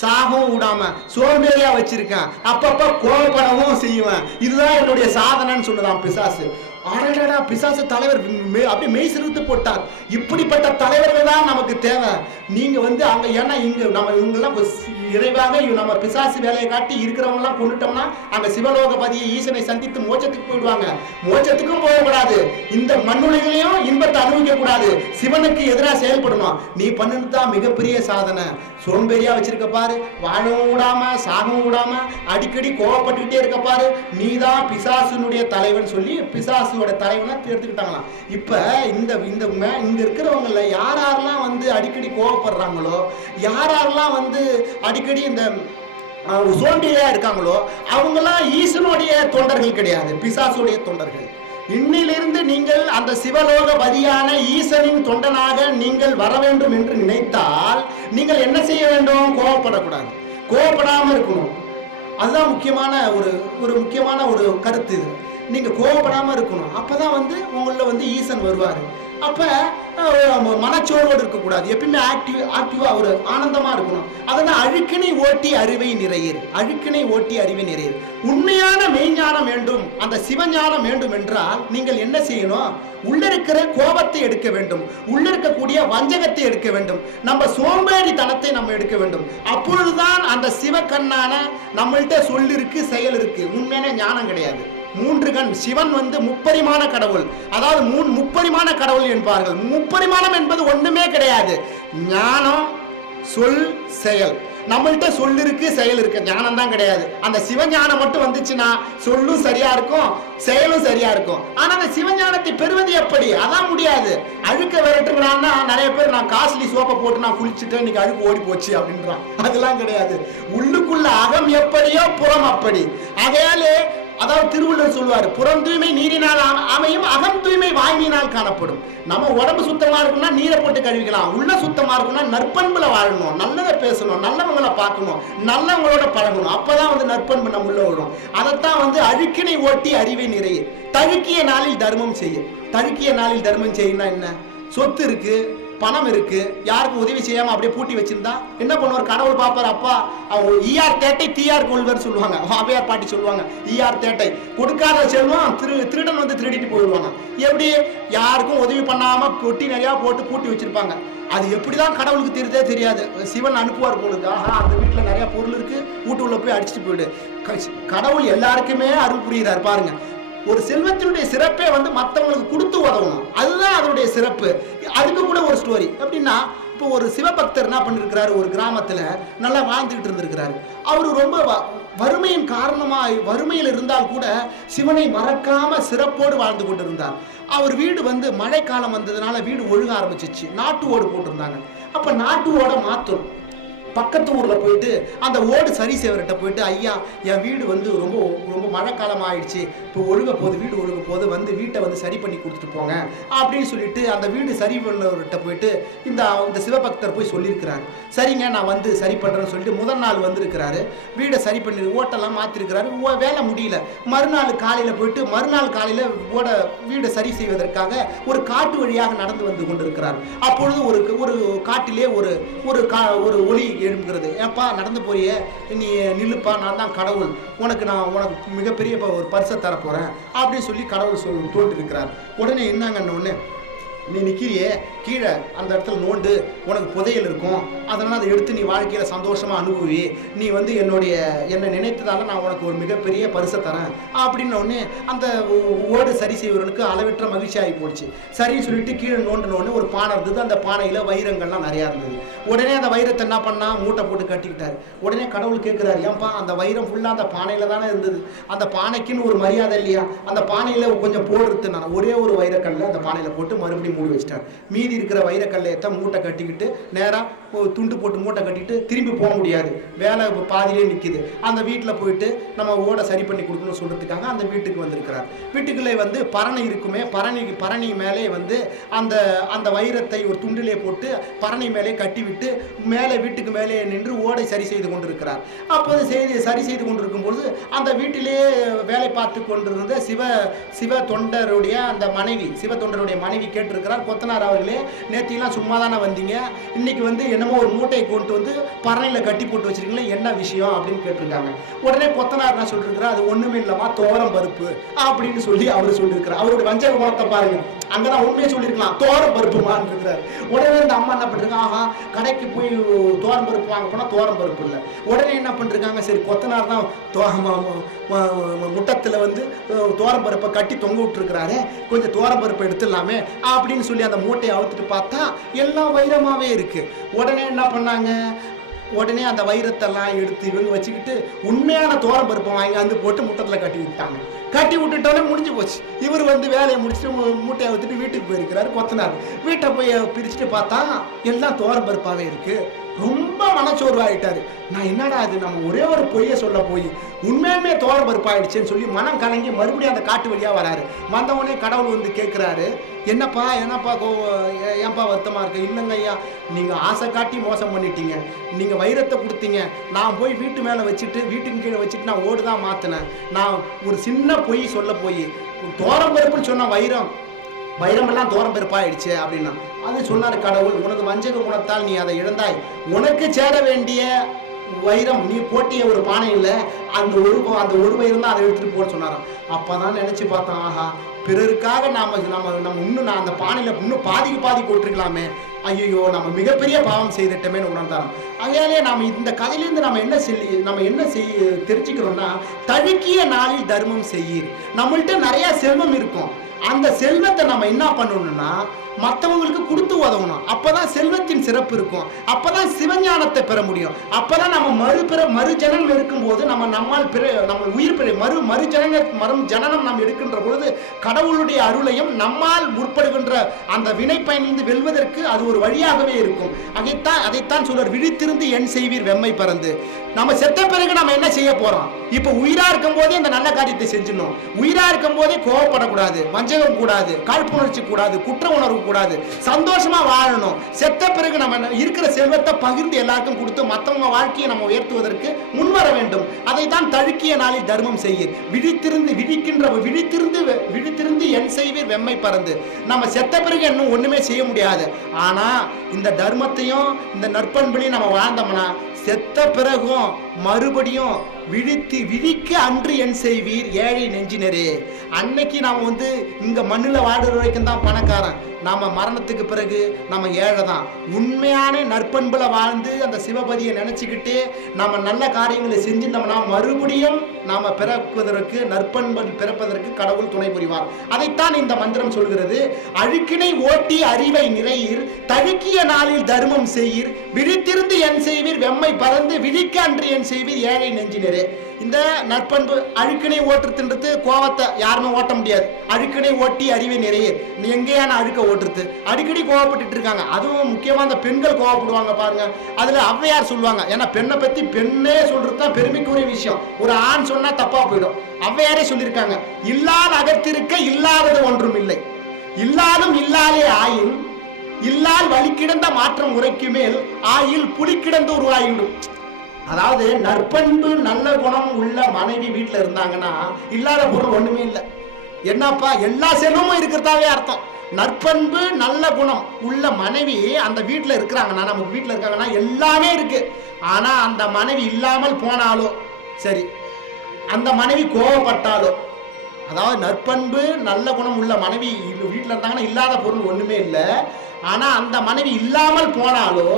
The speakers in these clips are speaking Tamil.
சாகவும் விடாம சோம்பேறியா வச்சிருக்கேன். அப்பப்ப கோபப்படவும் செய்வேன். இதுதான் என்னுடைய சாதனைன்னு சொல்லுதான் பிசாசு. அடடடா பிசாசு தலைவர் மெ- அப்படியே மெய் சிறுத்து போட்டார். இப்படிப்பட்ட தலைவர்கள் தான் நமக்கு தேவை. நீங்க வந்து அங்க ஏன்னா இங்க நம்ம இவங்கெல்லாம் நிறைவாக நம்ம பிசாசு வேலையை காட்டி இருக்கிறவங்க எல்லாம் கொண்டுட்டோம்னா அங்க சிவலோகபதியை ஈசனை சந்தித்து மோச்சத்துக்கு போயிடுவாங்க. மோச்சத்துக்கும் போகக்கூடாது. இந்த மண்ணுலகிலையும் இன்பத்தை அனுபவிக்க கூடாது சிவனுக்கு எதிராக செயல்படணும். நீ பண்ணுனது தான் மிகப்பெரிய சாதனை. சோம்பேறியா வச்சிருக்க பாரு. வாழவும் விடாம சாகவும் விடாம அடிக்கடி கோவப்பட்டுக்கிட்டே இருக்க பாரு. நீ தான் பிசாசுனுடைய தலைவன் சொல்லி பிசாசுவோட தலைவனா தேர்த்துக்கிட்டாங்களாம். இப்ப இந்த இந்த இங்க இருக்கிறவங்கள யார் யாரெல்லாம் வந்து அடிக்கடி கோவப்படுறாங்களோ யார் யாரெல்லாம் வந்து அடிக்கடி இந்த அஹ், இருக்காங்களோ அவங்கெல்லாம் ஈசனுடைய தொண்டர்கள் கிடையாது பிசாசுடைய தொண்டர்கள். இன்னிலிருந்து நீங்கள் அந்த சிவலோக பதியான ஈசனின் தொண்டனாக நீங்கள் வர வேண்டும் என்று நினைத்தால் நீங்கள் என்ன செய்ய வேண்டும்? கோவப்படக்கூடாது. கோவப்படாம இருக்கணும். அதுதான் முக்கியமான ஒரு ஒரு முக்கியமான ஒரு கருத்து இது. நீங்க கோவப்படாம இருக்கணும். அப்பதான் வந்து உங்களில் வந்து ஈசன் வருவாரு. அப்போ மனச்சோர்வோடு இருக்கக்கூடாது. எப்பயுமே ஆக்டிவ் ஆக்டிவா ஒரு ஆனந்தமாக இருக்கணும். அதனால் அழுக்கினை ஓட்டி அறிவை நிறையீர் அழுக்கினை ஓட்டி அறிவை நிறையீர் உண்மையான மெய்ஞானம் வேண்டும். அந்த சிவஞானம் வேண்டும் என்றால் நீங்கள் என்ன செய்யணும்? உள்ள இருக்கிற கோபத்தை எடுக்க வேண்டும். உள்ள இருக்கக்கூடிய வஞ்சகத்தை எடுக்க வேண்டும். நம்ம சோம்பேறி தனத்தை நம்ம எடுக்க வேண்டும். அப்பொழுதுதான் அந்த சிவக்கண்ணான கண்ணான சொல் இருக்கு செயல் இருக்கு உண்மையான ஞானம் கிடையாது. மூன்று கண் சிவன் வந்து முப்பரிமாண கடவுள். அதாவது மூணு முப்பரிமாண கடவுள் என்பார்கள். முப்பரிமாணம் என்பது ஒண்ணுமே கிடையாது. ஞானம் சொல் செயல். நம்மள்ட்ட சொல் இருக்கு செயல் இருக்கு. ஞானம் தான் கிடையாது. அந்த சிவஞானம் மட்டும் வந்துச்சுன்னா சொல்லும் சரியா இருக்கும் செயலும் சரியா இருக்கும். ஆனா அந்த சிவஞானத்தை பெறுவது எப்படி? அதான் முடியாது. அழுக்க விரட்டுங்கிறான்னா நிறைய பேர் நான் காஸ்ட்லி சோப்பை போட்டு நான் குளிச்சுட்டு இன்னைக்கு அழுக்கு ஓடி போச்சு அப்படின்றான். அதெல்லாம் கிடையாது. உள்ளுக்குள்ள அகம் எப்படியோ புறம் அப்படி. ஆகையாலே அதாவது திருவள்ளுவர் சொல்லுவார் புறம் தூய்மை நீரினால் அமையும் அகம் தூய்மை வாய்மையினால் காணப்படும். நம்ம உடம்பு சுத்தமா இருக்கும்னா நீரை போட்டு கழுவிக்கலாம். உள்ள சுத்தமா இருக்கும்னா நற்பண்புல வாழணும். நல்லதை பேசணும் நல்லவங்களை பார்க்கணும் நல்லவங்களோட பழகணும். அப்பதான் வந்து நற்பண்பு நம்ம உள்ள வரும் அதைத்தான் வந்து அழுக்கினை ஓட்டி அறிவை நிறைய. தழுக்கிய நாளில் தர்மம் செய்ய தழுக்கிய நாளில் தர்மம் செய்யணும்னா என்ன? சொத்து இருக்கு. பணம் இருக்கு. யாருக்கும் உதவி செய்யாம அப்படியே பூட்டி வச்சிருந்தா என்ன பண்ணுவார்? கடவுள் பாப்பார் அப்பா அவங்க இஆர் தேட்டை தீயார் கொள்வர் சொல்லுவாங்க. அவையார் பாட்டி சொல்லுவாங்க இஆர் தேட்டை. கொடுக்காத செல்வம் திரு திருடன் வந்து திருடிட்டு போயிடுவாங்க. எப்படி? யாருக்கும் உதவி பண்ணாம பொட்டி நிறையா போட்டு பூட்டி வச்சிருப்பாங்க. அது எப்படிதான் கடவுளுக்கு தெரியுதே தெரியாது. சிவன் அனுப்புவார் போலுக்கு ஆஹா அந்த வீட்டில் நிறைய பொருள் இருக்கு. வீட்டு உள்ள போய் அடிச்சுட்டு போயிடு. கடவுள் எல்லாருக்குமே அருள் புரிகிறார் பாருங்க. ஒரு செல்வத்தினுடைய சிறப்பே வந்து மற்றவங்களுக்கு கொடுத்து உதவணும். அதுதான் அதனுடைய சிறப்பு. அதுக்கு கூட ஒரு ஸ்டோரி எப்படின்னா இப்போ ஒரு சிவபக்தர் என்ன பண்ணிருக்கிறாரு? ஒரு கிராமத்தில் நல்லா வாழ்ந்துகிட்டு இருந்திருக்கிறாரு. அவர் ரொம்ப வ- வறுமையின் காரணமாக வறுமையில் இருந்தால் கூட சிவனை மறக்காம சிறப்போடு வாழ்ந்து கொண்டிருந்தார். அவர் வீடு வந்து மழைக்காலம் வந்ததுனால வீடு ஒழுக ஆரம்பிச்சிச்சு. நாட்டு ஓடு போட்டிருந்தாங்க. அப்போ நாட்டு ஓட மாத்தணும். பக்கத்து ஊரில் போயிட்டு அந்த ஓடு சரி செய்வர்கிட்ட போயிட்டு ஐயா என் வீடு வந்து ரொம்ப ரொம்ப மழைக்காலம் ஆயிடுச்சு. இப்போ ஒழுக போகுது வீடு ஒழுக போது வந்து வீட்டை வந்து சரி பண்ணி கொடுத்துட்டு போங்க. அப்படின்னு சொல்லிட்டு அந்த வீடு சரி பண்ணவர்கிட்ட போயிட்டு இந்த இந்த சிவபக்தர் போய் சொல்லியிருக்கிறாரு. சரிங்க நான் வந்து சரி பண்ணுறேன்னு சொல்லிட்டு முதல் நாள் வந்திருக்கிறாரு. வீடை சரி பண்ணி ஓட்டெல்லாம் மாற்றிருக்கிறாரு ஓ- வேலை முடியல. மறுநாள் காலையில் போயிட்டு மறுநாள் காலையில் ஓட வீடை சரி செய்வதற்காக ஒரு காட்டு வழியாக நடந்து வந்து கொண்டிருக்கிறார். அப்பொழுது ஒரு ஒரு காட்டிலே ஒரு ஒரு கா ஒரு ஒளி எழுப்புகிறது ஏப்பா நடந்து போய் நீ நில்லுப்பா நான் தான் கடவுள். உனக்கு நான் உனக்கு மிகப்பெரிய ஒரு பரிசை தரப்போகிறேன் அப்படின்னு சொல்லி கடவுள் சொல் தோன்றிருக்கிறார் உடனே என்னங்கன்னு ஒன்று நீ நிக்கிறியே கீழே அந்த இடத்துல நோண்டு உனக்கு புதையல் இருக்கும். அதனால அதை எடுத்து நீ வாழ்க்கையில சந்தோஷமா அனுபவி. நீ வந்து என்னுடைய என்னை நினைத்ததால நான் உனக்கு ஒரு மிகப்பெரிய பரிசை தரேன். அப்படின்ன அந்த ஓடு சரி செய்வனுக்கு அளவற்ற மகிழ்ச்சி ஆகி போச்சு. சரின்னு சொல்லிட்டு கீழே நோண்டின ஒரு பானை இருந்தது. அந்த பானையில வைரங்கள்லாம் நிறையா இருந்தது. உடனே அந்த வைரத்தை என்ன பண்ணா மூட்டை போட்டு கட்டிக்கிட்டார். உடனே கடவுள் கேட்கிறாரு ஏன்பா அந்த வைரம் ஃபுல்லா அந்த பானையில தானே இருந்தது? அந்த பானைக்குன்னு ஒரு மரியாதை இல்லையா? அந்த பானையில கொஞ்சம் போடுறது நான். ஒரே ஒரு வைரக்கல்ல அந்த பானையில போட்டு மறுபடியும் மூடி வச்சிட்டார். மீதி இருக்கிற வைரக்கல்லையத்தை மூட்டை கட்டிக்கிட்டு நேராக துண்டு போட்டு மூட்டை கட்டிட்டு திரும்பி போக முடியாது. வேலை பாதியிலே நிற்கிது அந்த வீட்டில் போயிட்டு நம்ம ஓட சரி பண்ணி கொடுக்கணும்னு சொல்கிறதுக்காக அந்த வீட்டுக்கு வந்திருக்கிறார். வீட்டுக்குள்ளே வந்து பரணி இருக்குமே பரணி பரணி மேலே வந்து அந்த அந்த வைரத்தை ஒரு துண்டிலே போட்டு பரணி மேலே கட்டிவிட்டு மேலே வீட்டுக்கு மேலே நின்று ஓடை சரி செய்து கொண்டிருக்கிறார். அப்போது செய்து சரி செய்து கொண்டிருக்கும் பொழுது அந்த வீட்டிலே வேலை பார்த்து கொண்டிருந்த சிவ சிவ தொண்டருடைய அந்த மனைவி சிவ தொண்டருடைய மனைவி கேட்டிருக்கிறார் கொத்தனார் அவர்களே நேற்றுலாம் சும்மா தானே வந்தீங்க? இன்னைக்கு வந்து என்னமோ ஒரு மூட்டையை கொண்டு வந்து பரணையில் கட்டி போட்டு வச்சிருக்கீங்களே என்ன விஷயம் அப்படின்னு கேட்டிருக்காங்க. உடனே கொத்தனார் நான் சொல்லிருக்கிறார்? அது ஒண்ணுமே இல்லம்மா தோரம் பருப்பு அப்படின்னு சொல்லி அவர் சொல்லியிருக்கிறார் அவருடைய வஞ்சக குணத்தை பாருங்க. அங்கதான் உண்மையை சொல்லியிருக்கலாம். தோரம் பருப்புமான்னு இருக்கிறார். உடனே இந்த அம்மா என்ன பண்றாங்க? ஆஹா கடைக்கு போய் தோரம் பருப்பு வாங்க போனால் தோரம் பருப்பு இல்லை. உடனே என்ன பண்ணிருக்காங்க சரி கொத்தனார் தான் தோ- வந்து தோரம் பருப்பை கட்டி தொங்க விட்டுருக்கிறாரு கொஞ்சம் தோரம் பருப்பை எடுத்துடலாமே அப்படின்னு சொல்லி அந்த மூட்டையை அவுத்துட்டு பார்த்தா எல்லாம் வைரமாகவே இருக்கு. உடனே என்ன பண்ணாங்க? உடனே அந்த வைரத்தெல்லாம் எடுத்து இவங்க வச்சுக்கிட்டு உண்மையான தோரம் பருப்பை வாங்கி வந்து போட்டு முட்டத்தில் கட்டி விட்டாங்க. கட்டி விட்டுட்டாலே முடிஞ்சு போச்சு. இவர் வந்து வேலையை முடிச்சுட்டு மூட்டையை வச்சுட்டு வீட்டுக்கு போயிருக்கிறாரு கொத்தனார். வீட்டை போய் பிரிச்சுட்டு பார்த்தா எல்லாம் தோரம் பருப்பாகவே இருக்கு. ரொம்ப மனச்சோர்வாயிட்டாரு. நான் என்னடா அது நம்ம ஒரே ஒரு பொய்யை சொல்ல போய் உண்மையுமே தோரம் பருப்பாயிடுச்சுன்னு சொல்லி மனம் கலங்கி மறுபடியும் அந்த காட்டு வழியாக வராரு. வந்தவொடனே கடவுள் வந்து கேட்குறாரு என்னப்பா என்னப்பா கோ ஏன்ப்பா ஏன்பா இருக்கு? இல்லைங்க ஐயா நீங்கள் ஆசை காட்டி மோசம் பண்ணிட்டீங்க. நீங்கள் வைரத்தை கொடுத்தீங்க. நான் போய் வீட்டு மேலே வச்சுட்டு வீட்டுக்கு கீழே வச்சுட்டு நான் ஓடு தான் மாற்றினேன் நான் ஒரு சின்ன பொய் சொல்ல போய் தோரம் பருப்புன்னு சொன்ன வைரம் வைரமெல்லாம் தோரம் பெருப்பாயிடுச்சு அப்படின்னா. அது சொன்னார் கடவுள் உனது வஞ்சக குணத்தால் நீ அதை இழந்தாய். உனக்கு சேர வேண்டிய வைரம் நீ போட்டிய ஒரு பானை இல்லை. அந்த ஒரு அந்த ஒரு வயிறு தான் அதை எடுத்துட்டு போன்னு சொன்னாராம். அப்பதான் நினைச்சு பார்த்தோம் ஆஹா பிறருக்காக நாம நம்ம நம்ம இன்னும் நான் அந்த பானையில இன்னும் பாதிக்கு பாதி போட்டிருக்கலாமே. ஐயோ நம்ம மிகப்பெரிய பாவம் செய்துட்டோமே உணர்ந்தாராம். அதனாலே நாம் இந்த கதையிலேருந்து நம்ம என்ன செய் நம்ம என்ன செய் தெரிஞ்சுக்கிறோம்னா தழுக்கிய நாளில் தர்மம் செய்யீர். நம்மள்கிட்ட நிறையா செல்வம் இருக்கும். அந்த செல்வத்தை நம்ம என்ன பண்ணணும்னா மற்றவங்களுக்கு கொடுத்து உதவணும். அப்பதான் செல்வத்தின் சிறப்பு இருக்கும். அப்பதான் சிவஞானத்தை பெற முடியும். அப்பதான் நம்ம மறுபிற மறுஜனனம் இருக்கும்போது நம்ம நம்மால் பிற நம்ம உயிர் பிற மறு மறுஜனன மறு ஜனனம் நாம் எடுக்கின்ற பொழுது கடவுளுடைய அருளையும் நம்மால் முற்படுகின்ற அந்த வினை பயணிந்து வெல்வதற்கு அது ஒரு வழியாகவே இருக்கும். அதைத்தான் அதைத்தான் சொல்றார் விழித்திருந்து என் செய்வீர் வெம்மை பறந்து. நம்ம செத்த பிறகு நம்ம என்ன செய்ய போறோம்? இப்போ உயிரா இருக்கும் போதே இந்த நல்ல காரியத்தை செஞ்சிடணும். உயிரா இருக்கும் போதே கோவப்படக்கூடாது வஞ்சகம் கூடாது காழ்ப்புணர்ச்சி கூடாது குற்ற உணர்வு கூடாது. சந்தோஷமா வாழணும். செத்த பிறகு நம்ம இருக்கிற செல்வத்தை பகிர்ந்து எல்லாருக்கும் கொடுத்து மற்றவங்க வாழ்க்கையை நம்ம உயர்த்துவதற்கு முன்வர வேண்டும். அதை தான் தழுக்கிய நாளில் தர்மம் செய்ய. விழித்திருந்து விழிக்கின்ற விழித்திருந்து விழித்திருந்து என் செய்வீர் வெம்மை பறந்து. நம்ம செத்த பிறகு இன்னும் ஒண்ணுமே செய்ய முடியாது. ஆனா இந்த தர்மத்தையும் இந்த நற்பண்புலையும் நம்ம வாழ்ந்தோம்னா செத்த பிறகும் மறுபடியும் விழித்து விழிக்க அன்று என் செய்வீர் ஏழை நெஞ்சினரே. அன்னைக்கு நாம் வந்து இங்க மண்ணில் வாடுற வரைக்கும் தான் பணக்காரன். நாம மரணத்துக்கு பிறகு நம்ம ஏழை தான். உண்மையான நற்பண்புல வாழ்ந்து அந்த சிவபதியை நினைச்சுக்கிட்டு நாம நல்ல காரியங்களை செஞ்சிருந்தோம்னா மறுபடியும் நாம பிறப்பதற்கு நற்பண்பன் பிறப்பதற்கு கடவுள் துணை புரிவார். அதைத்தான் இந்த மந்திரம் சொல்கிறது. அழுக்கினை ஓட்டி அறிவை நிறையீர் தழுக்கிய நாளில் தர்மம் செய்யீர் விழித்திருந்து என் செய்வீர் வெம்மை பறந்து விழிக்க அன்று என் செய்வீர் ஏழை நெஞ்சினரே. இந்த நட்பண்பு அழுக்கினை ஓட்டுறதுன்றது கோவத்தை யாருமே ஓட்ட முடியாது. அழுக்கினை ஓட்டி அறிவை நிறைய. நீ எங்கேயான அழுக்க ஓட்டுறது? அடிக்கடி கோவப்பட்டுட்டு இருக்காங்க. அதுவும் முக்கியமா அந்த பெண்கள் கோவப்படுவாங்க பாருங்க. அதுல அவ்வையார் சொல்லுவாங்க. ஏன்னா பெண்ணை பத்தி பெண்ணே சொல்றது தான் பெருமைக்குரிய விஷயம். ஒரு ஆண் சொன்னா தப்பா போயிடும். அவ்வையாரே சொல்லியிருக்காங்க. இல்லாத அகத்திருக்க இல்லாதது ஒன்றும் இல்லை. இல்லாதும் இல்லாதே ஆயின் இல்லால் வழி கிடந்த மாற்றம் உரைக்கு மேல் ஆயில் புலி கிடந்து உருவாகிவிடும். அதாவது நற்பண்பு நல்ல குணம் உள்ள மனைவி வீட்டில் இருந்தாங்கன்னா இல்லாத பொருள் ஒண்ணுமே இல்லை. என்னப்பா எல்லா செல்வமும் இருக்கிறதாவே அர்த்தம். நற்பண்பு நல்ல குணம் உள்ள மனைவி அந்த வீட்டில் இருக்கிறாங்கன்னா நமக்கு வீட்டில் இருக்காங்கன்னா எல்லாமே இருக்கு. ஆனா அந்த மனைவி இல்லாமல் போனாலோ சரி அந்த மனைவி கோவப்பட்டாலோ அதாவது நற்பண்பு நல்ல குணம் உள்ள மனைவி வீட்டில் இருந்தாங்கன்னா இல்லாத பொருள் ஒண்ணுமே இல்லை. ஆனா அந்த மனைவி இல்லாமல் போனாலோ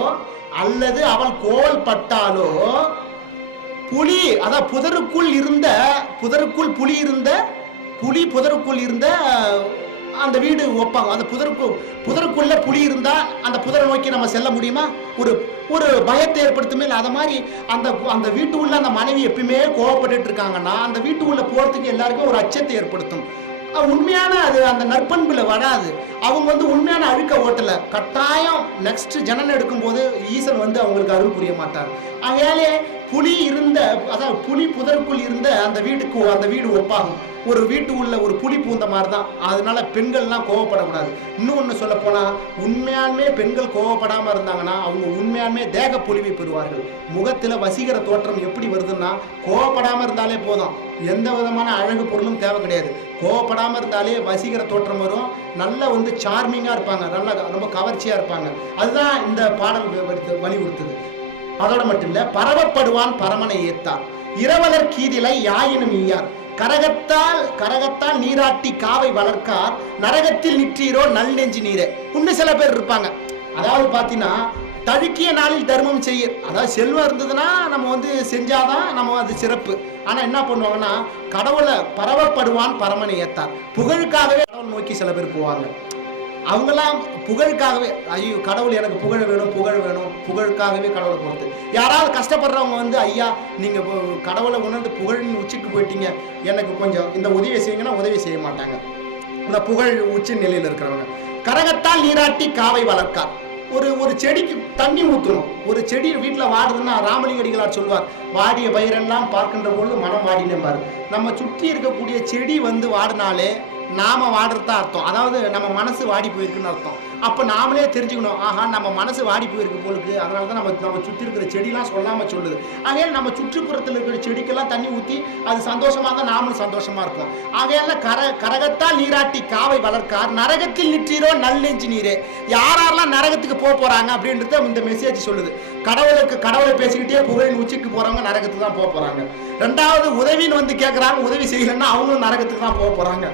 அல்லது அவள் கோல் பட்டாலோ புலி அதான் புதருக்குள் இருந்த புதருக்குள் புலி இருந்த புலி புதருக்குள் இருந்த அந்த வீடு ஒப்பாங்க அந்த புதருக்கு புதருக்குள்ள புலி இருந்தா அந்த புதரை நோக்கி நம்ம செல்ல முடியுமா? ஒரு ஒரு பயத்தை ஏற்படுத்துமே இல்லை. அதை மாதிரி அந்த அந்த வீட்டு உள்ள அந்த மனைவி எப்பயுமே கோவப்பட்டு இருக்காங்கன்னா அந்த வீட்டு உள்ள போறதுக்கு எல்லாருக்கும் ஒரு அச்சத்தை ஏற்படுத்தும். உண்மையான அது அந்த நற்பண்புல வராது. அவங்க வந்து உண்மையான அழுக்க ஓட்டல. கட்டாயம் நெக்ஸ்ட் ஜனனம் எடுக்கும்போது ஈசன் வந்து அவங்களுக்கு அருள் புரிய மாட்டார். ஆகையாலே புலி இருந்த அதாவது புலி புதற்குள் இருந்த அந்த வீட்டுக்கு அந்த வீடு ஒப்பாகும். ஒரு வீட்டு உள்ள ஒரு புலி பூந்த மாதிரி தான் அதனால பெண்கள்லாம் கோவப்படக்கூடாது. இன்னும் ஒன்று சொல்ல போனால் உண்மையாலுமே பெண்கள் கோவப்படாமல் இருந்தாங்கன்னா அவங்க உண்மையாலுமே தேக பொலிவை பெறுவார்கள். முகத்தில் வசீகர தோற்றம் எப்படி வருதுன்னா கோவப்படாமல் இருந்தாலே போதும். எந்த விதமான அழகு பொருளும் தேவை கிடையாது. கோவப்படாமல் இருந்தாலே வசீகர தோற்றம் வரும். நல்ல வந்து சார்மிங்காக இருப்பாங்க. நல்லா ரொம்ப கவர்ச்சியாக இருப்பாங்க. அதுதான் இந்த பாடல் வலியுறுத்துது. அதோட மட்டும் இல்ல பரவப்படுவான் பரமனை ஏத்தார் இரவலர் கீதிலை யாயினும் ஈயார். கரகத்தால் கரகத்தால் நீராட்டி காவை வளர்க்கார். நரகத்தில் நிற்றீரோ நல் நெஞ்சு நீரே. இன்னும் சில பேர் இருப்பாங்க. அதாவது பார்த்தீங்கன்னா தழுக்கிய நாளில் தர்மம் செய்ய அதாவது செல்வம் இருந்ததுன்னா நம்ம வந்து செஞ்சாதான் நம்ம அது சிறப்பு. ஆனா என்ன பண்ணுவாங்கன்னா கடவுளை பரவப்படுவான் பரமனை ஏத்தார் புகழுக்காகவே கடவுள் நோக்கி சில பேர் போவாங்க அவங்கெல்லாம் புகழுக்காகவே ஐயோ கடவுள் எனக்கு புகழ் வேணும் புகழ் வேணும் புகழுக்காகவே கடவுளை கொடுத்து யாராவது கஷ்டப்படுறவங்க வந்து ஐயா நீங்கள் கடவுளை உணர்ந்து புகழின் உச்சிக்கு போயிட்டீங்க. எனக்கு கொஞ்சம் இந்த உதவி செய்யுங்கன்னா உதவி செய்ய மாட்டாங்க. இந்த புகழ் உச்சி நிலையில் இருக்கிறவங்க. கரகத்தால் நீராட்டி காவை வளர்க்கார். ஒரு ஒரு செடிக்கு தண்ணி ஊற்றணும் ஒரு செடி வீட்டில் வாடுதுன்னா ராமலிங்கடிகளார் சொல்வார் வாடிய பயிரெல்லாம் பார்க்கின்ற பொழுது மனம் வாடினேன் நம்ம சுற்றி இருக்கக்கூடிய செடி வந்து வாடினாலே நாம வாடுறதா அர்த்தம். அதாவது நம்ம மனசு வாடி போயிருக்குன்னு அர்த்தம். அப்போ நாமளே தெரிஞ்சுக்கணும். ஆஹா நம்ம மனசு வாடி போயிருக்கு போலுக்கு அதனால தான் நம்ம நம்ம சுற்றி இருக்கிற செடிலாம் சொல்லாமல் சொல்லுது. ஆகையால் நம்ம சுற்றுப்புறத்தில் இருக்கிற செடிக்கெல்லாம் தண்ணி ஊற்றி அது சந்தோஷமாக தான் நாமளும் சந்தோஷமாக இருக்கும் ஆகையால கர கரகத்தால் நீராட்டி காவை வளர்க்கார். நரகத்தில் நிற்றீரோ நல்லெஞ்சு நீரே யாரெல்லாம் நரகத்துக்கு போக போகிறாங்க அப்படின்றத இந்த மெசேஜ் சொல்லுது. கடவுளுக்கு கடவுளை பேசிக்கிட்டே புகழின் உச்சிக்கு போறவங்க நரகத்துக்கு தான் போக போகிறாங்க ரெண்டாவது உதவின்னு வந்து கேட்குறாங்க உதவி செய்யலைன்னா அவங்களும் நரகத்துக்கு தான் போக போகிறாங்க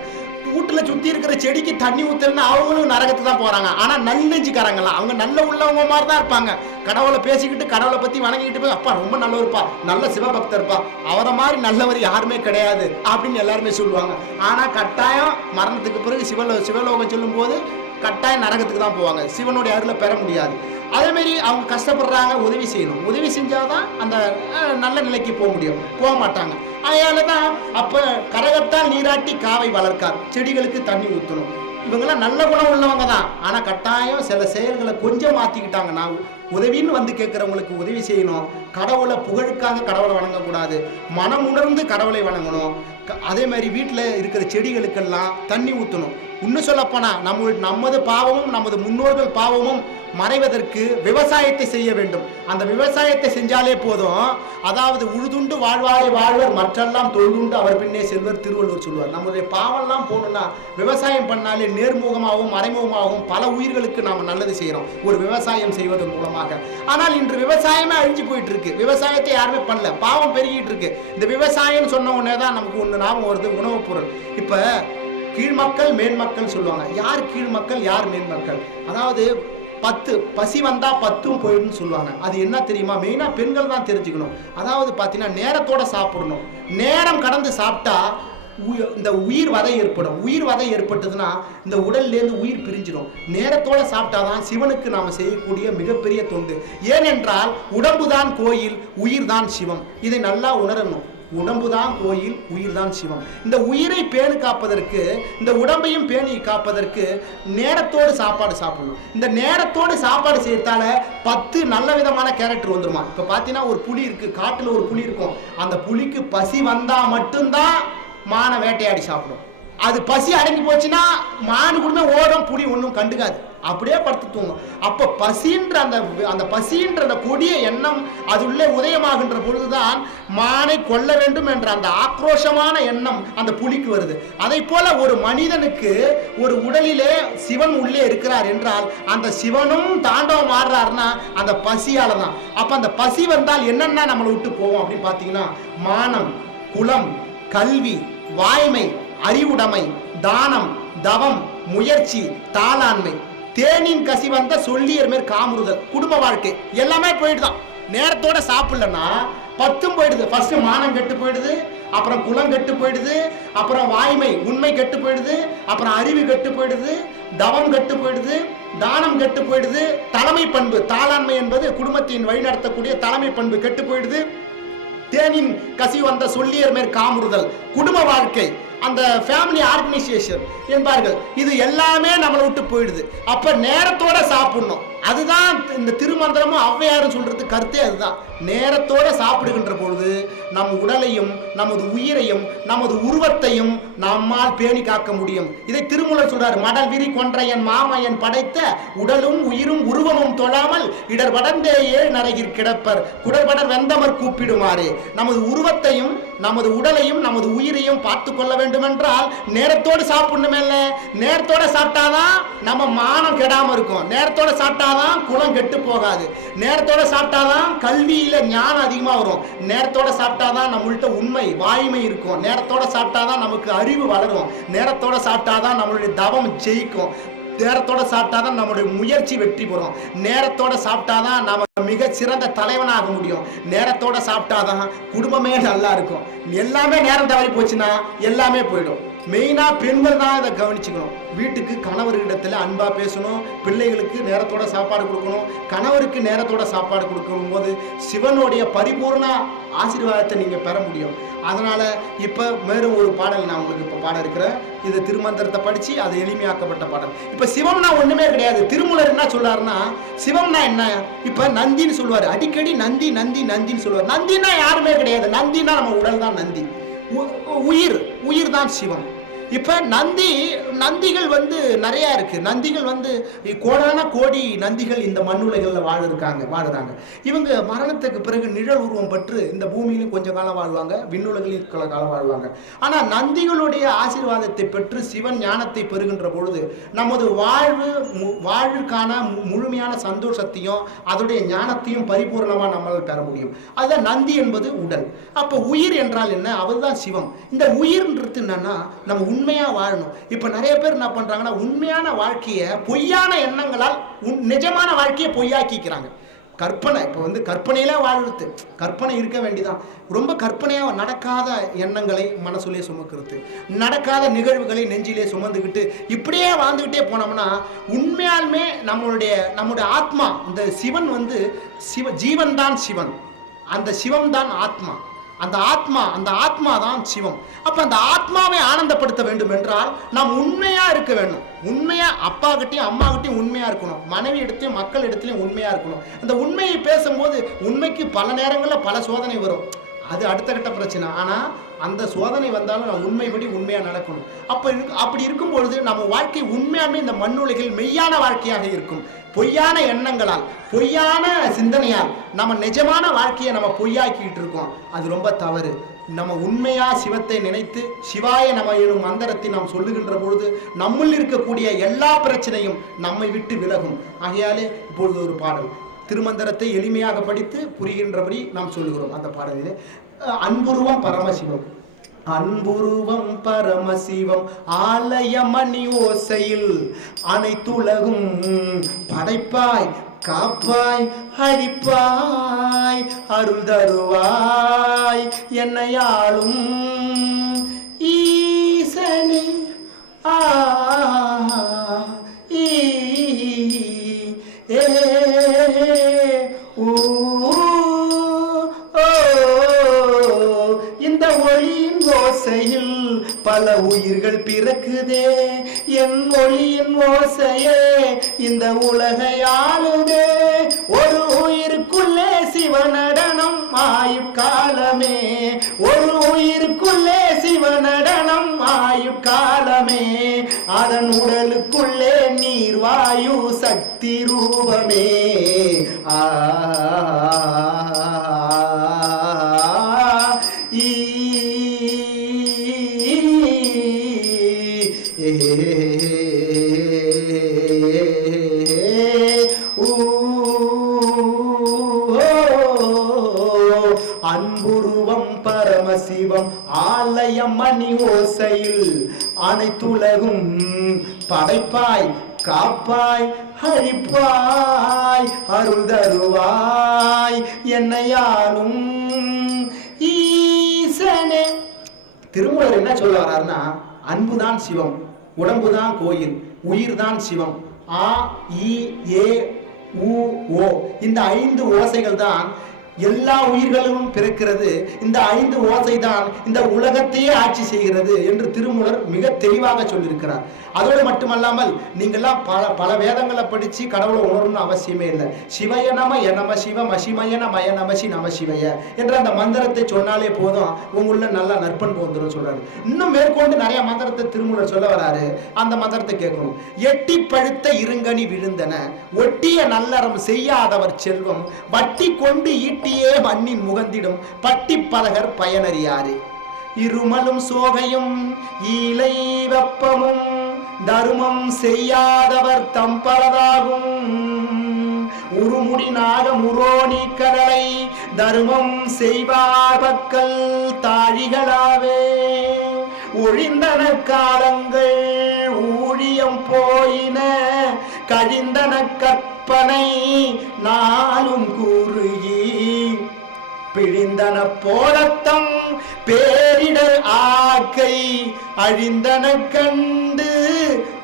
வீட்டுல சுத்தி இருக்கிற செடிக்கு தண்ணி ஊத்தலன்னா அவங்களும் நரகத்துக்கு தான் போறாங்க. ஆனா நல்லெஞ்சுக்காரங்களா அவங்க நல்ல உள்ளவங்க மாதிரி தான் இருப்பாங்க. கடவுளை பேசிக்கிட்டு கடவுளை பத்தி வணங்கிட்டு போய் அப்பா ரொம்ப நல்லவருப்பா. நல்ல சிவபக்தர்ப்பா அவரை மாதிரி நல்லவர் யாருமே கிடையாது. அப்படின்னு எல்லாருமே சொல்லுவாங்க. ஆனா கட்டாயம் மரணத்துக்கு பிறகு சிவலோ சிவலோகம் சொல்லும் போது கட்டாயம் நரகத்துக்கு தான் போவாங்க. சிவனுடைய அருளை பெற முடியாது. அதே மாதிரி அவங்க கஷ்டப்படுறாங்க உதவி செய்யணும். உதவி செஞ்சாதான் அந்த அஹ், நல்ல நிலைக்கு போக முடியும். போக மாட்டாங்க. அதனால தான் அப்போ கரகத்தால் நீராட்டி காவை வளர்க்கார். செடிகளுக்கு தண்ணி ஊற்றணும் இவங்கெல்லாம் நல்ல குணம் உள்ளவங்க தான் ஆனால் கட்டாயம் சில செயல்களை கொஞ்சம் மாற்றிக்கிட்டாங்க நான் உதவின்னு வந்து கேட்குறவங்களுக்கு உதவி செய்யணும். கடவுளை புகழுக்காக கடவுளை வணங்கக்கூடாது. மனம் உணர்ந்து கடவுளை வணங்கணும். க- அதே மாதிரி வீட்டில் இருக்கிற செடிகளுக்கெல்லாம் தண்ணி ஊற்றணும் இன்னும் சொல்லப்போனால் நம்ம நமது பாவமும் நமது முன்னோர்கள் பாவமும் மறைவதற்கு விவசாயத்தை செய்ய வேண்டும். அந்த விவசாயத்தை செஞ்சாலே போதும். அதாவது உழுதுண்டு வாழ்வாரை வாழ்வர் மற்றெல்லாம் தொழுதுண்டு அவர் பின்னே செல்வர் திருவள்ளுவர் சொல்லுவார். நம்முடைய பாவம்லாம் போகணும்னா விவசாயம் பண்ணாலே நேர்முகமாகவும் மறைமுகமாகவும் பல உயிர்களுக்கு நாம் நல்லது செய்கிறோம் ஒரு விவசாயம் செய்வதன் மூலமாக ஆனால் இன்று விவசாயமே அழிஞ்சு போயிட்டு இருக்கு விவசாயத்தை யாருமே பண்ணல. பாவம் பெருகிட்டு இருக்கு இந்த விவசாயம்னு சொன்ன உடனே தான் நமக்கு ஒன்று ஞாபகம் வருது உணவுப் பொருள். இப்போ கீழ்மக்கள் மேன்மக்கள் சொல்லுவாங்க. யார் கீழ்மக்கள் யார் மேன்மக்கள் அதாவது பத்து பசி வந்தா பத்தும் போயிடும்னு சொல்லுவாங்க. அது என்ன தெரியுமா? மெயினாக பெண்கள் தான் தெரிஞ்சுக்கணும். அதாவது பார்த்தீங்கன்னா நேரத்தோட சாப்பிடணும். நேரம் கடந்து சாப்பிட்டா இந்த உயிர் வதை ஏற்படும். உயிர் வதை ஏற்பட்டதுன்னா இந்த உடல்லேருந்து உயிர் பிரிஞ்சிடும். நேரத்தோட சாப்பிட்டாதான் சிவனுக்கு நாம் செய்யக்கூடிய மிகப்பெரிய தொண்டு. ஏனென்றால் உடம்புதான் கோயில் உயிர் தான் சிவம். இதை நல்லா உணரணும். உடம்புதான் கோயில் உயிர் தான் சிவம். இந்த உயிரை பேணி காப்பதற்கு இந்த உடம்பையும் பேணி காப்பதற்கு நேரத்தோடு சாப்பாடு சாப்பிடணும். இந்த நேரத்தோடு சாப்பாடு செய்யறதால பத்து நல்ல விதமான கேரக்டர் வந்துருமா? இப்போ பார்த்தீங்கன்னா ஒரு புலி இருக்கு. காட்டில் ஒரு புலி இருக்கும். அந்த புலிக்கு பசி வந்தா மட்டும்தான் மானை வேட்டையாடி சாப்பிடும். அது பசி அடங்கி போச்சுன்னா மானு கூட ஓடும் புலி ஒன்றும் கண்டுக்காது. அப்படியே படுத்து தூங்கும். அப்போ பசின்ற அந்த அந்த பசின்ற அந்த கொடிய எண்ணம் அது உள்ளே உதயமாகின்ற பொழுதுதான் மானை கொல்ல வேண்டும் என்ற அந்த ஆக்ரோஷமான எண்ணம் அந்த புலிக்கு வருது. அதை போல ஒரு மனிதனுக்கு ஒரு உடலிலே சிவன் உள்ளே இருக்கிறார் என்றால் அந்த சிவனும் தாண்டவம் ஆடுறாருன்னா அந்த பசியால தான் அப்ப அந்த பசி வந்தால் என்னென்ன நம்மளை விட்டு போவோம் அப்படின்னு பார்த்தீங்கன்னா மானம் குலம் கல்வி வாய்மை அறிவுடைமை தானம் தவம் முயற்சி தாளாண்மை. தேனின் கசி வந்த சொல்லியர் மேற் காமுறுதல் குடும்ப வாழ்க்கை எல்லாமே போயிடுதான். நேரத்தோட சாப்பிடலன்னா பத்தும் போயிடுது. ஃபர்ஸ்ட் மானம் கெட்டு போயிடுது அப்புறம் குலம் கெட்டு போயிடுது அப்புறம் வாய்மை உண்மை கெட்டு போயிடுது அப்புறம் அறிவு கெட்டு போயிடுது தவம் கெட்டு போயிடுது தானம் கெட்டு போயிடுது. தலைமை பண்பு தாளாண்மை என்பது குடும்பத்தின் வழிநடத்தக்கூடிய தலைமை பண்பு கெட்டு போயிடுது. தேனின் கசி வந்த சொல்லியர் மேற் காமுறுதல். குடும்ப வாழ்க்கை. அந்த ஃபேமிலி ஆர்கனைசேஷன் என்பார்கள் இது எல்லாமே நம்மளை விட்டு போயிடுது. அப்ப நேரத்தோட சாப்பிடணும். அதுதான் இந்த திருமந்திரமும் ஔவையாரும் சொல்றது கருத்தே அதுதான். நேரத்தோட சாப்பிடுகின்ற பொழுது நம் உடலையும் நமது உயிரையும் நமது உருவத்தையும் நம்மால் பேணி காக்க முடியும். இதை திருமூலர் சொல்றார் மடல் விரி கொன்றையன் மாமையன் படைத்த உடலும் உயிரும் உருவமும் தொழாமல் இடர் வடந்தே ஏழ் நரகிற் கிடப்பர். குடர்படர் வெந்தமர் கூப்பிடுமாறு. நமது உருவத்தையும் நமது உடலையும் நமது உயிரையும் பார்த்து கொள்ள வேண்டுமென்றால் நேரத்தோடு சாப்பிடணுமேல்ல. நேரத்தோட சாப்பிட்டாதான் நம்ம மானம் கெடாமல் இருக்கும். நேரத்தோட சாப்பிட்டாதான் குளம் கெட்டு போகாது. நேரத்தோட சாப்பிட்டாதான் கல்வியில் ஞானம் அதிகமாக வரும். நேரத்தோட சாப்பிட்டாதான் நம்மள்ட்ட உண்மை வாய்மை இருக்கும். நேரத்தோட சாப்பிட்டாதான் நமக்கு அறிவு வளரும். நேரத்தோட சாப்பிட்டாதான் நம்மளுடைய தவம் ஜெயிக்கும். நேரத்தோட சாப்பிட்டாதான் நம்முடைய முயற்சி வெற்றி பெறும். நேரத்தோட சாப்பிட்டாதான் நாம மிக சிறந்த தலைவனாக முடியும். நேரத்தோட சாப்பிட்டாதான் குடும்பமே நல்லா இருக்கும். எல்லாமே நேரம் தவறி போச்சுன்னா எல்லாமே போயிடும். மெயினாக பெண்கள் தான் இதை கவனிச்சுக்கணும். வீட்டுக்கு கணவர்களிடத்துல அன்பாக பேசணும். பிள்ளைகளுக்கு நேரத்தோட சாப்பாடு கொடுக்கணும். கணவருக்கு நேரத்தோட சாப்பாடு கொடுக்கும் போது சிவனுடைய பரிபூர்ண ஆசீர்வாதத்தை நீங்கள் பெற முடியும். அதனால் இப்போ மேலும் ஒரு பாடல் நான் உங்களுக்கு இப்போ பாட இருக்கிறேன். இது திருமந்திரத்தை படித்து அது எளிமையாக்கப்பட்ட பாடல். இப்போ சிவம்னா ஒன்றுமே கிடையாது. திருமூலர் என்ன சொல்றாருன்னா சிவம்னா என்ன? இப்போ நந்தின்னு சொல்லுவார் அடிக்கடி நந்தி நந்தி நந்தின்னு சொல்லுவார் நந்தினா யாருமே கிடையாது. நந்தினா நம்ம உடல் தான் நந்தி. உயிர் உயிர் தான் சிவம். இப்ப நந்தி நந்திகள் வந்து நிறைய இருக்கு. நந்திகள் வந்து கோடான கோடி நந்திகள் இந்த மண்ணுலகில் வாழ இருக்காங்க வாழுறாங்க. இவங்க மரணத்துக்கு பிறகு நிழல் உருவம் பெற்று இந்த பூமியிலும் கொஞ்ச காலம் வாழ்வாங்க விண்ணுலகிலும் சில காலம் வாழ்வாங்க. ஆனா நந்திகளுடைய ஆசீர்வாதத்தை பெற்று சிவன் ஞானத்தை பெறுகின்ற பொழுது நமது வாழ்வு மு- வாழ்வுக்கான மு- முழுமையான சந்தோஷத்தையும் அதோடைய ஞானத்தையும் பரிபூர்ணமாக நம்மளால் பெற முடியும். அதுதான் நந்தி என்பது உடல். அப்ப உயிர் என்றால் என்ன? அவர்தான் சிவம். இந்த உயிர்ன்றது என்னன்னா நம்ம உண்மையாக வாழணும். இப்போ நிறைய பேர் என்ன பண்ணுறாங்கன்னா உண்மையான வாழ்க்கையை பொய்யான எண்ணங்களால் உன் நிஜமான வாழ்க்கையை பொய்யாக்கிக்கிறாங்க. கற்பனை இப்போ வந்து கற்பனையில வாழ்றது. கற்பனை இருக்க வேண்டிதான். ரொம்ப கற்பனையாக நடக்காத எண்ணங்களை மனசுலே சுமக்கிறது. நடக்காத நிகழ்வுகளை நெஞ்சிலே சுமந்துக்கிட்டு இப்படியே வாழ்ந்துக்கிட்டே போனோம்னா உண்மையாலுமே நம்மளுடைய நம்முடைய ஆத்மா இந்த சிவன் வந்து சிவ ஜீவன் தான் சிவன். அந்த சிவம் தான் ஆத்மா. அந்த ஆத்மா அந்த ஆத்மா தான் சிவம். அப்ப அந்த ஆத்மாவை ஆனந்தப்படுத்த வேண்டும் என்றால் நாம் உண்மையா இருக்க வேண்டும். உண்மையா அப்பா கிட்டையும் அம்மா கிட்டையும் உண்மையா இருக்கணும். மனைவி இடத்தையும் மக்கள் இடத்துலயும் உண்மையா இருக்கணும். அந்த உண்மையை பேசும்போது உண்மைக்கு பல நேரங்களில் பல சோதனை வரும். அது அடுத்த கட்ட பிரச்சனை. ஆனா அந்த சோதனை வந்தாலும் நான் உண்மைப்படி உண்மையா நடக்கணும். அப்ப இருக்கு அப்படி இருக்கும் பொழுது நம்ம வாழ்க்கை உண்மையாமே இந்த மண்ணுலகில் மெய்யான வாழ்க்கையாக இருக்கும். பொய்யான எண்ணங்களால் பொய்யான சிந்தனையால் நம்ம நிஜமான வாழ்க்கையை நம்ம பொய்யாக்கிட்டு இருக்கோம். அது ரொம்ப தவறு. நம்ம உண்மையா சிவத்தை நினைத்து சிவாய நம எனும் மந்திரத்தை நாம் சொல்லுகின்ற பொழுது நம்முள் இருக்கக்கூடிய எல்லா பிரச்சனையும் நம்மை விட்டு விலகும். ஆகையாலே இப்பொழுது ஒரு பாடல். திருமந்திரத்தை எளிமையாக படித்து புரிகின்றபடி நாம் சொல்லுகிறோம். அந்த பாடலிலே அன்புருவம் பரமசிவம். அன்புருவம் பரமசிவம் ஆலயமணி ஓசையில் அனைத்துலகும் படைப்பாய் காப்பாய் அழிப்பாய் அருள் தருவாய் என்னையாளும் ஈசனே. ஆ ஏ ஓ பல உயிர்கள் பிறக்குதே. என் ஒளியின் ஓசையே இந்த உலகை ஆளுதே ஒரு உயிருக்குள்ளே சிவநடனம் ஆயுட்காலமே ஒரு உயிருக்குள்ளே சிவநடனம் ஆயுட்காலமே அதன் உடலுக்குள்ளே நீர் வாயு சக்தி ரூபமே. ஆ. அன்புருவம் பரமசிவம் ஆலயம் மணி ஓசையில் அனைத்துலகும் படைப்பாய் காப்பாய் அழிப்பாய் அருள் தருவாய் என்னையாலும் ஈசனே. திருமூலர் என்ன சொல்ல வர்றாருன்னா அன்புதான் சிவம் உடம்புதான் கோயில். உயிர் தான் சிவம். ஆ இ ஏ உ ஓ. இந்த ஐந்து ஓசைகள் தான் எல்லா உயிர்களும் பிறக்கிறது. இந்த ஐந்து ஓசைதான் இந்த உலகத்தையே ஆட்சி செய்கிறது என்று திருமூலர் மிக தெளிவாக சொல்லியிருக்கிறார். அதோடு மட்டுமல்லாமல் நீங்கள்லாம் பல பல வேதங்களை படித்து கடவுளை உணரணும்னு அவசியமே இல்லை. சிவய நம எனம சிவ மசிமய நம நமசி நம சிவய என்ற அந்த மந்திரத்தை சொன்னாலே போதும் உங்களுள்ள நல்ல நற்பண்பு வந்துடும் சொல்றாரு. இன்னும் மேற்கொண்டு நிறைய மந்திரத்தை திருமூலர் சொல்ல வராரு. அந்த மந்திரத்தை கேட்கணும். எட்டி பழுத்த இருங்கனி விழுந்தன. ஒட்டிய நல்லறம் செய்யாதவர் செல்வம். வட்டி கொண்டு பட்டியே மண்ணின் முகந்திடும் பட்டி பலகர் பயனறியாறு இருமலும் சோகையும் ஈலை வெப்பமும் தருமம் செய்யாதவர் தம்பலதாகும் உருமுடி நாகம் உரோணி கடலை தருமம் செய்வார் தாழிகளாவே. ஒழிந்தன காலங்கள் ஊழியம் போயின கழிந்தன கற்பனை நாளும் கூறுகி பிழிந்தன போலத்தம் பேரிடர் ஆக்கை அழிந்தன கண்டு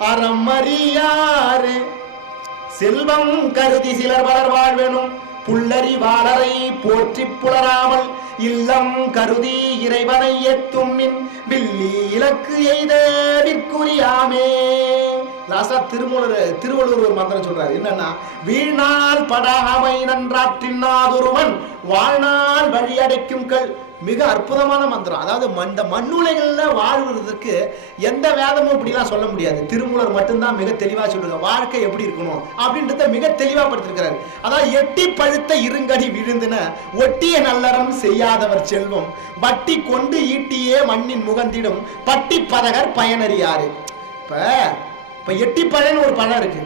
அறமறியாரே செல்வம் கருதி சிலர் வளர் வாழ்வெனும் புல்லரி போற்றி புலராமல் இல்லம் கருதி இறைவனை எத்தும்மின் வில்லி இலக்கு எய்த விற்குரியாமே. லாஸ்டா திருமூலர் திருவள்ளுவர் ஒரு மந்திரம் சொல்றாரு. என்னன்னா வீணால் படாமை நன்றாற்றினாதொருவன் வாழ்நாள் வழியடைக்கும் கல். மிக அற்புதமான மந்திரம். அதாவது மண்ட இந்த மண்ணுலைகள்ல வாழ்வதற்கு எந்த வேதமும் இப்படிலாம் சொல்ல முடியாது. திருமூலர் மட்டும்தான் மிக தெளிவா சொல்லுங்க வாழ்க்கை எப்படி இருக்கணும் அப்படின்றத மிக தெளிவா படுத்திருக்கிறார். அதாவது எட்டி பழுத்த இருங்கடி விழுந்துன ஒட்டிய நல்லறம் செய்யாதவர் செல்வம் வட்டி கொண்டு ஈட்டியே மண்ணின் முகந்திடும் பட்டி பதகர் பயனறியாரு இப்ப இப்போ எட்டி பழம்னு ஒரு பழம் இருக்கு.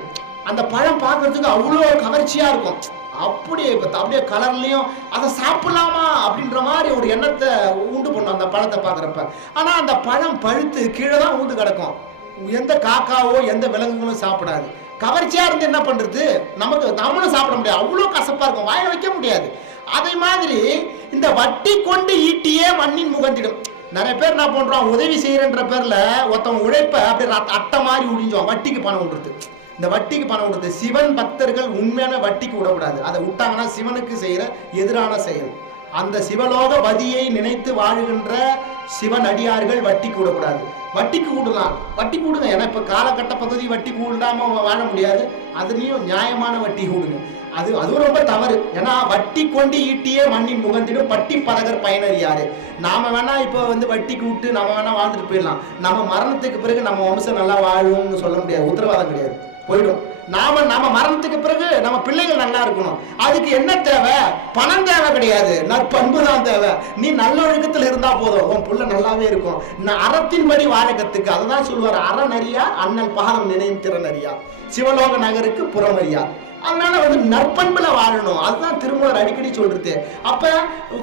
அந்த பழம் பார்க்கறதுக்கு அவ்வளோ கவர்ச்சியாக இருக்கும். அப்படியே இப்போ அப்படியே கலர்லையும் அதை சாப்பிடலாமா அப்படின்ற மாதிரி ஒரு எண்ணத்தை உண்டு பண்ணும் அந்த பழத்தை பார்க்குறப்ப. ஆனால் அந்த பழம் பழுத்து கீழே தான் ஊந்து கிடக்கும். எந்த காக்காவோ எந்த விலங்குகளும் சாப்பிடாது. கவர்ச்சியாக இருந்து என்ன பண்ணுறது நமக்கு நம்மளும் சாப்பிட முடியாது. அவ்வளோ கசப்பாக இருக்கும். வாயில் வைக்க முடியாது. அதே மாதிரி இந்த வட்டி கொண்டு ஈட்டியே மண்ணின் முகந்திடும். நிறைய பேர் என்ன பண்றோம் உதவி செய்கிறன்ற பேர்ல ஒருத்தவங்க உழைப்ப அப்படியே அட்டை மாதிரி உடிஞ்சோம் வட்டிக்கு பணம் விடுறது இந்த வட்டிக்கு பணம் கொடுத்து சிவன் பக்தர்கள் உண்மையான வட்டிக்கு விடக்கூடாது. அதை விட்டாங்கன்னா சிவனுக்கு செய்யற எதிரான செயல். அந்த சிவலோக வதியை நினைத்து வாழுகின்ற சிவன் அடியார்கள் வட்டிக்கு விடக்கூடாது. வட்டிக்கு விடலாம் வட்டி கூடுங்க. ஏன்னா இப்ப காலகட்ட பகுதி வட்டி கூடாமல் வாழ முடியாது. அதுலேயும் நியாயமான வட்டி கூடுங்க. அது அதுவும் ரொம்ப தவறு. ஏன்னா வட்டி கொண்டு ஈட்டியே மண்ணின் முகந்திடும் பட்டி பதகர் யாரு? நாம வேணா இப்போ வந்து வட்டிக்கு விட்டு நம்ம வேணா வாழ்ந்துட்டு போயிடலாம். நம்ம மரணத்துக்கு பிறகு நம்ம வம்சம் நல்லா வாழும்னு சொல்ல முடியாது. உத்தரவாதம் கிடையாது. போயிடும். நாம நம்ம மரணத்துக்கு பிறகு நம்ம பிள்ளைகள் நல்லா இருக்கணும். அதுக்கு என்ன தேவை? பணம் தேவை கிடையாது. நற்பண்பு தான் தேவை. நீ நல்ல ஒழுக்கத்தில் இருந்தா போதும். உன் புள்ள நல்லாவே இருக்கும். நான் அறத்தின்படி வாழ கத்துக்கு. அதுதான் சொல்லுவார். அறநறியா அண்ணன் பாதம் நினைவு திறனறியா சிவலோக நகருக்கு புறமறியா. அதனால வந்து நற்பண்புல வாழணும். அதுதான் திருமூலர் அடிக்கடி சொல்றது. அப்ப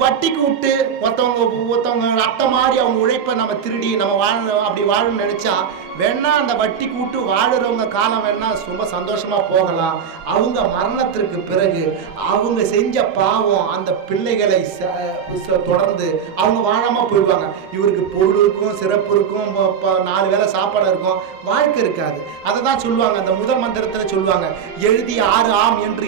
வட்டிக்கு விட்டு ஒருத்தவங்க ஒருத்தவங்க அட்டை மாதிரி அவங்க உழைப்பை நம்ம திருடி நம்ம வாழணும் அப்படி வாழணும்னு நினைச்சா வேணா அந்த வட்டி கூட்டு வாழுறவங்க காலம் வேணா ரொம்ப சந்தோஷமா போகலாம். அவங்க மரணத்திற்கு பிறகு அவங்க செஞ்ச பாவம் அந்த பிள்ளைகளை ச- தொடர்ந்து அவங்க வாழாம போயிடுவாங்க. இவருக்கு பொருள் இருக்கும் சிறப்பு இருக்கும் நாலு வேளை சாப்பாடு இருக்கும். வாழ்க்கை இருக்காது. அதை தான் சொல்லுவாங்க. அந்த முதல் மந்திரத்தில் சொல்லுவாங்க. எழுதி ஆறு ஆம் என்று